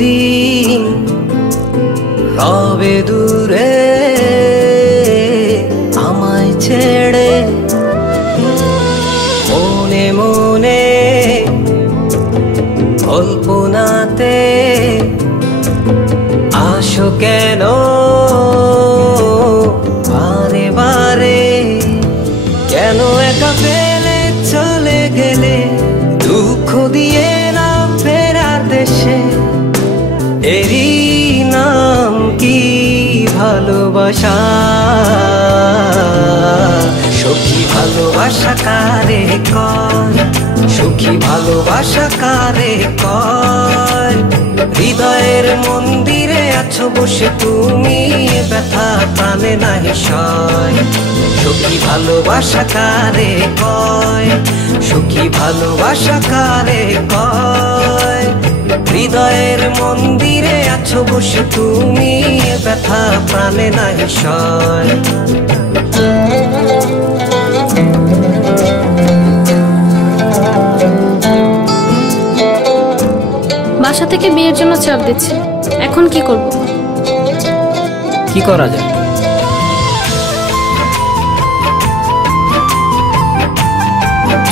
দিন রবে দূরে আমায় ছেড়ে, মনে মনে কল্পনাতে আসো কেন বারে বারে, কেন একা ফেলে চলে গেলে দুঃখ দিয়ে না ফেরার দেশে। এরই নাম কি ভালোবাসা, সখী ভালোবাসা কারে কয়, সখী ভালোবাসা কারে কয়। হৃদয়ের মন্দিরে আছো বসে তুমি, ব্যথা প্রাণে নাহি সয়। সখী ভালোবাসা কারে কয়, সখী ভালোবাসা কারে কয়। হৃদয়ের মন্দিরে আছো বসে তুমি, ব্যথা প্রাণে নাহি সয়। বাসা থেকে বিয়ের জন্য চাপ দিচ্ছে, এখন কি করব? কি করা যায়?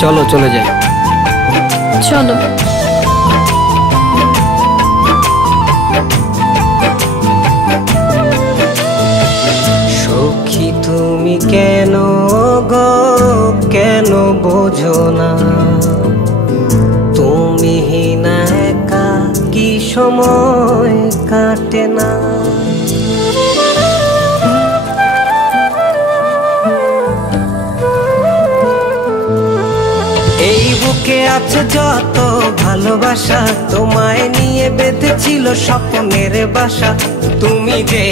চলো চলে যাই। চলো। সখী তুমি কেন গো কেন বোঝো না, তুমি না একা কি সময় কাটে না। এই বুকে আছে যত ভালোবাসা, তোমায় নিয়ে বেঁধেছিল স্বপ্নের বাসা। তুমি যে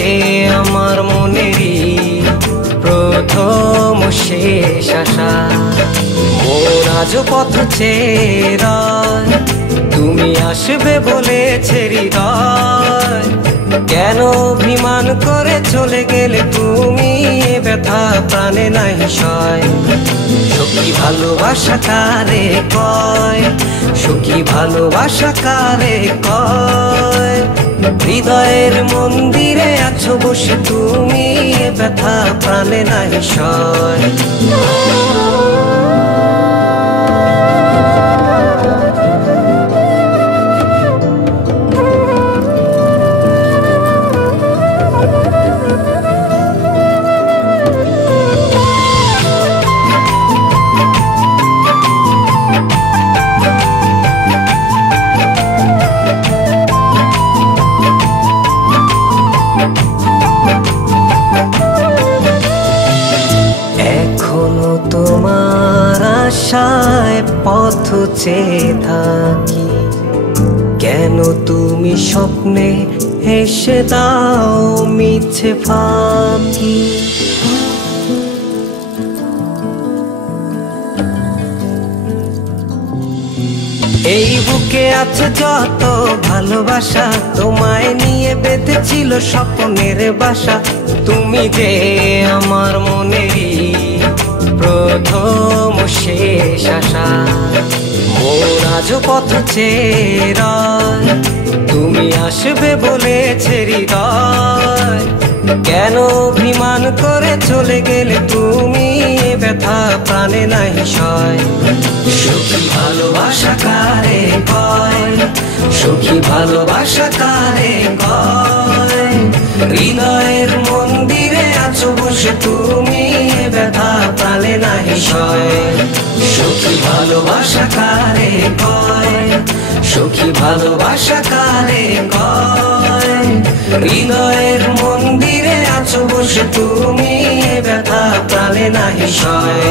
আমার মনেরই প্রথম শেষ আশা, মোর আজ পথ চেয়ে, তুমি আসবে বলেছে হৃদয়। কেন অভিমান করে চলে গেলে তুমি, ব্যথা প্রাণে নাহি সয়। সখী ভালোবাসা কারে কয়, সখী ভালোবাসা কারে কয়। হৃদয়ের মন্দিরে আছো বসে তুমি, ব্যথা প্রাণে নাহি সয়। এখনো তোমার আশায় পথ চেয়ে থাকি, কেন তুমি স্বপ্নে হেসে দাও মিছে ফাঁকি। এই বুকে আছে যত ভালোবাসা, তোমায় নিয়ে বেঁধেছিল স্বপ্নের বাসা। তুমি যে আমার মনেরই প্রথম শেষ আশা, মোর আজ পথ চেয়ে, তুমি আসবে বলেছে হৃদয়। কেন অভিমান করে চলে গেলে তুমি, ব্যথা প্রাণে নাহি সয়। সখী ভালোবাসা কারে কয়, সখী ভালোবাসা কারে কয়। হৃদয়ের মন্দিরে আছো বসে তুমি, ব্যথা প্রাণে নাহি সয়। সখী ভালোবাসা কারে কয়, সখী ভালোবাসা কারে কয়। হৃদয়ের মন্দিরে আছো বসে তুমি, ব্যথা প্রাণে নাহি সয়।